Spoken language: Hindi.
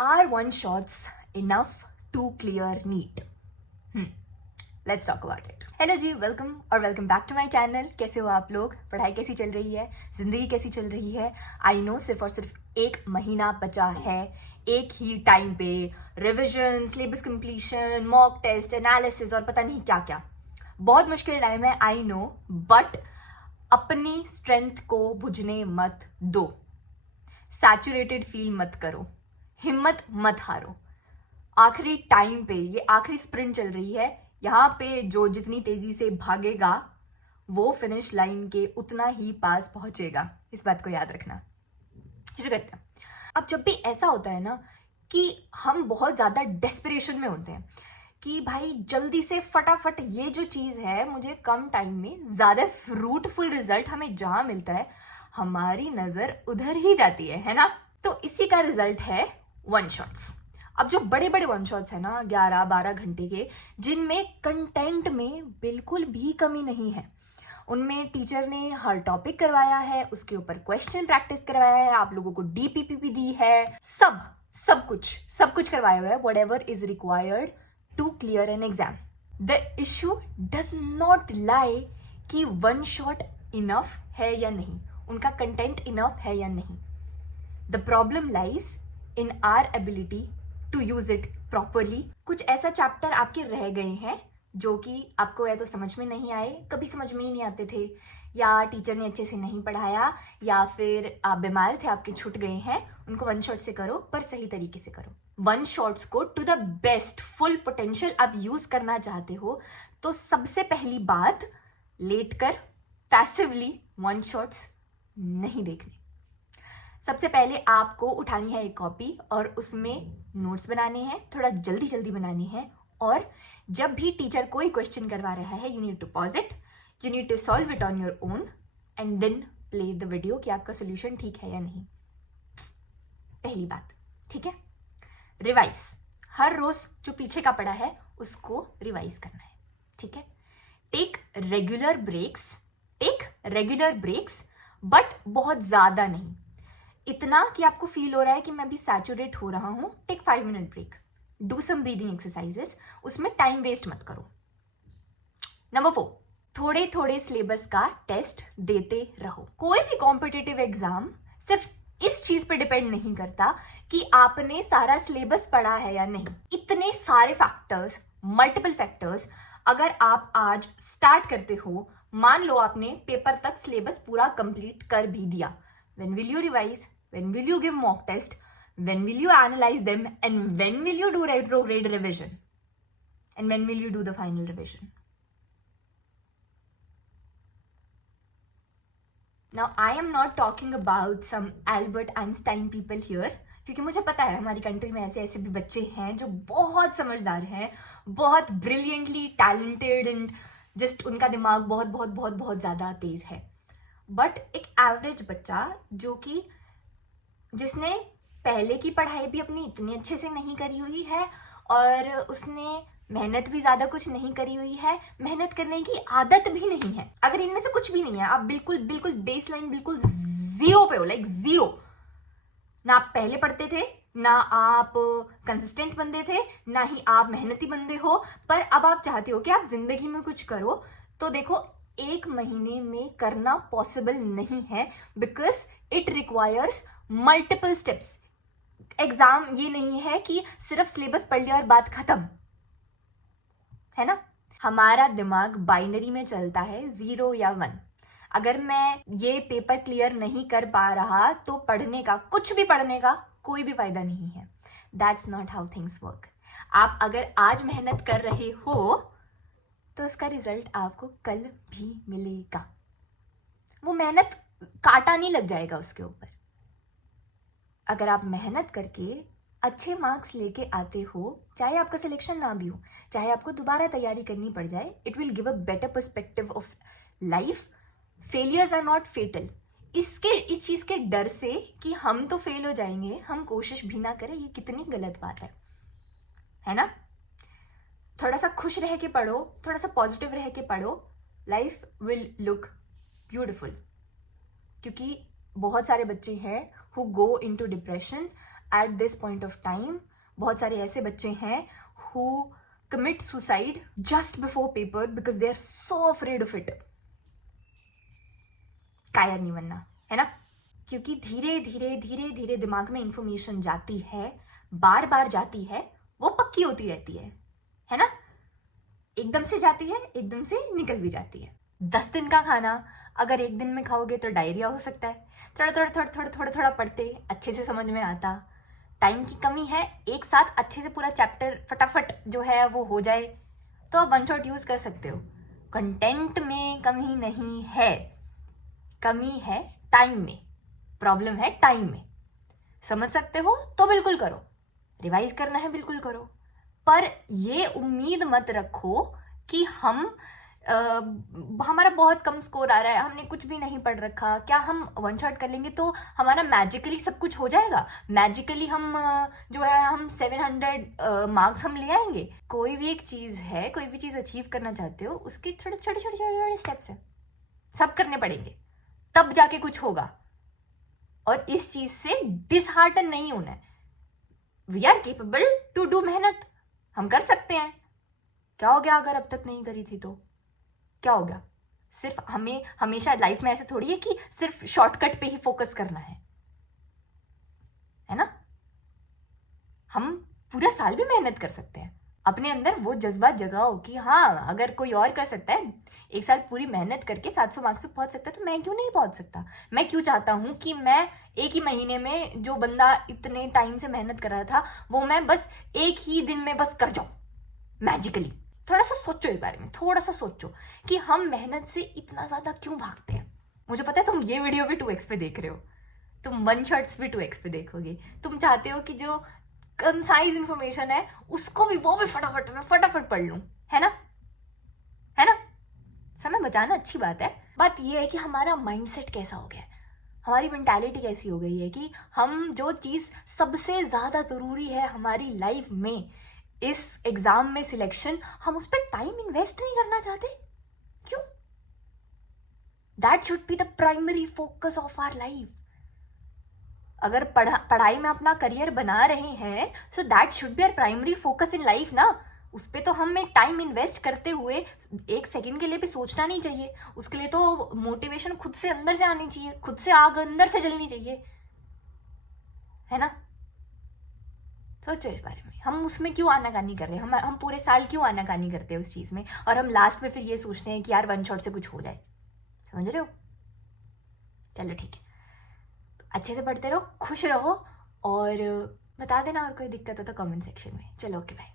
Are one shots enough to clear NEET? Let's talk about it. Hello ji, welcome और welcome back to my channel. कैसे हो आप लोग? पढ़ाई कैसी चल रही है? जिंदगी कैसी चल रही है? आई नो सिर्फ और सिर्फ 1 महीना बचा है। एक ही टाइम पे revision, syllabus completion, mock test, analysis और पता नहीं क्या क्या। बहुत मुश्किल टाइम है, आई नो, बट अपनी स्ट्रेंथ को बुझने मत दो। सैचुरेटेड फील मत करो, हिम्मत मत हारो। आखिरी टाइम पे, ये आखिरी स्प्रिंट चल रही है, यहाँ पे जो जितनी तेजी से भागेगा वो फिनिश लाइन के उतना ही पास पहुंचेगा। इस बात को याद रखना। शुरू करते हैं। अब जब भी ऐसा होता है ना कि हम बहुत ज्यादा डेस्परेशन में होते हैं कि भाई जल्दी से फटाफट ये जो चीज है मुझे कम टाइम में ज्यादा फ्रूटफुल रिजल्ट हमें जहां मिलता है, हमारी नजर उधर ही जाती है ना। तो इसी का रिजल्ट है वन शॉट्स। अब जो बड़े बड़े वन शॉट्स है ना, 11-12 घंटे के, जिनमें कंटेंट में बिल्कुल भी कमी नहीं है, उनमें टीचर ने हर टॉपिक करवाया है, उसके ऊपर क्वेश्चन प्रैक्टिस करवाया है, आप लोगों को डीपीपीपी दी है, सब कुछ करवाया हुआ है, whatever is required to clear an exam. The issue does not lie कि वन शॉट इनफ है या नहीं, उनका कंटेंट इनफ है या नहीं। The problem lies in our ability to use it properly. कुछ ऐसा चैप्टर आपके रह गए हैं जो कि आपको या तो समझ में नहीं आए, कभी समझ में ही नहीं आते थे, या टीचर ने अच्छे से नहीं पढ़ाया, या फिर आप बीमार थे, आपके छूट गए हैं। उनको वन शॉट से करो, पर सही तरीके से करो। वन शॉट्स को to the best full potential आप यूज करना चाहते हो तो सबसे पहली बात, लेट कर पैसिवली वन शॉट्स नहीं देखने। सबसे पहले आपको उठानी है एक कॉपी और उसमें नोट्स बनाने हैं, थोड़ा जल्दी जल्दी बनाने हैं। और जब भी टीचर कोई क्वेश्चन करवा रहा है, you need to pause it, you need to solve it on your own and then play the video कि आपका सोल्यूशन ठीक है या नहीं। पहली बात, ठीक है। रिवाइज, हर रोज जो पीछे का पड़ा है उसको रिवाइज करना है, ठीक है। टेक रेगुलर ब्रेक्स, बट बहुत ज्यादा नहीं, इतना कि आपको फील हो रहा है कि मैं भी सैचुरेट हो रहा हूं। Take 5 minute break, do some breathing exercises, उसमें टाइम वेस्ट मत करो। नंबर 4, थोड़े थोड़े सिलेबस का टेस्ट देते रहो। कोई भी कॉम्पिटिटिव एग्जाम सिर्फ इस चीज पे डिपेंड नहीं करता कि आपने सारा सिलेबस पढ़ा है या नहीं। इतने सारे फैक्टर्स, मल्टीपल फैक्टर्स, अगर आप आज स्टार्ट करते हो, मान लो आपने पेपर तक सिलेबस पूरा कंप्लीट कर भी दिया, when will you revise, when will you give mock test, when will you analyze them, and when will you do retrograde revision, and when will you do the final revision? Now I am not talking about some Albert Einstein people here, क्योंकि मुझे पता है हमारी कंट्री में ऐसे ऐसे भी बच्चे हैं जो बहुत समझदार हैं, बहुत ब्रिलियंटली टैलेंटेड एंड जस्ट उनका दिमाग बहुत बहुत बहुत बहुत ज्यादा तेज है। बट एक एवरेज बच्चा जो कि जिसने पहले की पढ़ाई भी अपनी इतनी अच्छे से नहीं करी हुई है और उसने मेहनत भी ज्यादा कुछ नहीं करी हुई है, मेहनत करने की आदत भी नहीं है, अगर इनमें से कुछ भी नहीं है, आप बिल्कुल बेस लाइन बिल्कुल जीरो पे हो, लाइक जीरो, ना आप पहले पढ़ते थे, ना आप कंसिस्टेंट बंदे थे, ना ही आप मेहनती बंदे हो, पर अब आप चाहते हो कि आप जिंदगी में कुछ करो, तो देखो 1 महीने में करना पॉसिबल नहीं है, because it requires multiple steps. Exam ये नहीं है कि सिर्फ सिलेबस पढ़ लिया और बात खत्म, है ना। हमारा दिमाग बाइनरी में चलता है, 0 या 1। अगर मैं ये पेपर क्लियर नहीं कर पा रहा तो पढ़ने का, कुछ भी पढ़ने का कोई भी फायदा नहीं है। That's not how things work. आप अगर आज मेहनत कर रहे हो तो उसका रिजल्ट आपको कल भी मिलेगा। वो मेहनत कांटा नहीं लग जाएगा उसके ऊपर। अगर आप मेहनत करके अच्छे मार्क्स लेके आते हो, चाहे आपका सिलेक्शन ना भी हो, चाहे आपको दोबारा तैयारी करनी पड़ जाए, it will give a better perspective of life. Failures are not fatal. इस चीज के डर से कि हम तो फेल हो जाएंगे, हम कोशिश भी ना करें, ये कितनी गलत बात है ना। थोड़ा सा खुश रह के पढ़ो, थोड़ा सा पॉजिटिव रह के पढ़ो, लाइफ विल लुक ब्यूटिफुल। क्योंकि बहुत सारे बच्चे हैं who go into depression at this point of time बहुत सारे ऐसे बच्चे हैं who commit suicide just before paper because they are so afraid of it. कायर नहीं बनना, है ना? क्योंकि धीरे धीरे धीरे धीरे दिमाग में इंफॉर्मेशन जाती है, बार बार जाती है, वो पक्की होती रहती है ना? एकदम से जाती है, एकदम से निकल भी जाती है। 10 दिन का खाना अगर एक दिन में खाओगे तो डायरिया हो सकता है। थोड़ा थोड़ा थोड़ा थोड़ा थोड़ा थोड़ा पढ़ते अच्छे से समझ में आता। टाइम की कमी है, एक साथ अच्छे से पूरा चैप्टर फटाफट जो है वो हो जाए तो आप वन शॉट यूज कर सकते हो। कंटेंट में कमी नहीं है, कमी है टाइम में, प्रॉब्लम है टाइम में। समझ सकते हो तो बिल्कुल करो, रिवाइज करना है बिल्कुल करो, पर ये उम्मीद मत रखो कि हमारा बहुत कम स्कोर आ रहा है, हमने कुछ भी नहीं पढ़ रखा, क्या हम वन शॉट कर लेंगे तो हमारा मैजिकली सब कुछ हो जाएगा, मैजिकली हम जो है हम 700 मार्क्स हम ले आएंगे। कोई भी एक चीज है, कोई भी चीज अचीव करना चाहते हो, उसके थोड़े छोटे छोटे छोटे छोटे स्टेप्स हैं, सब करने पड़ेंगे, तब जाके कुछ होगा। और इस चीज से डिसहार्टन नहीं होना है। We are capable to do मेहनत, हम कर सकते हैं। क्या हो गया अगर अब तक नहीं करी थी तो क्या हो गया? सिर्फ हमें हमेशा लाइफ में ऐसे थोड़ी है कि सिर्फ शॉर्टकट पे ही फोकस करना है ना? हम पूरा साल भी मेहनत कर सकते हैं। अपने अंदर वो जज्बा जगाओ कि हाँ, अगर कोई और कर सकता है, एक साल पूरी मेहनत करके 700 मार्क्स पे पहुंच सकता है, तो मैं क्यों नहीं पहुंच सकता? मैं क्यों चाहता हूं कि मैं एक ही महीने में जो बंदा इतने टाइम से मेहनत कर रहा था वो मैं बस एक ही दिन में बस कर जाऊं मैजिकली। थोड़ा सा सोचो इस बारे में, थोड़ा सा सोचो कि हम मेहनत से इतना ज्यादा क्यों भागते हैं। मुझे पता है तुम ये वीडियो भी 2x पे देख रहे हो, तुम वन शॉट्स भी 2x पे देखोगे। तुम चाहते हो कि जो कंसाइज इंफॉर्मेशन है उसको भी वो भी फटाफट में फटाफट पढ़ लूं, है ना? है ना? समय बचाना अच्छी बात है, बात ये है कि हमारा माइंडसेट कैसा हो गया है, हमारी मेंटालिटी कैसी हो गई है कि हम जो चीज सबसे ज्यादा जरूरी है हमारी लाइफ में, इस एग्जाम में सिलेक्शन, हम उस पर टाइम इन्वेस्ट नहीं करना चाहते। क्यों? That should be the primary focus of our life. अगर पढ़ाई में अपना करियर बना रहे हैं so that should be our primary focus in life ना। उस पर तो हमें टाइम इन्वेस्ट करते हुए एक सेकंड के लिए भी सोचना नहीं चाहिए। उसके लिए तो मोटिवेशन खुद से अंदर से आनी चाहिए, खुद से आग अंदर से जलनी चाहिए, है ना? सोचो इस बारे में, हम उसमें क्यों आनाकानी कर रहे हैं? हम पूरे साल क्यों आनाकानी करते हैं उस चीज में, और हम लास्ट में फिर ये सोचते हैं कि यार वन शॉट से कुछ हो जाए। समझ रहे हो? चलो ठीक है, अच्छे से पढ़ते रहो, खुश रहो, और बता देना और कोई दिक्कत हो तो कमेंट सेक्शन में। चलो ओके बाय।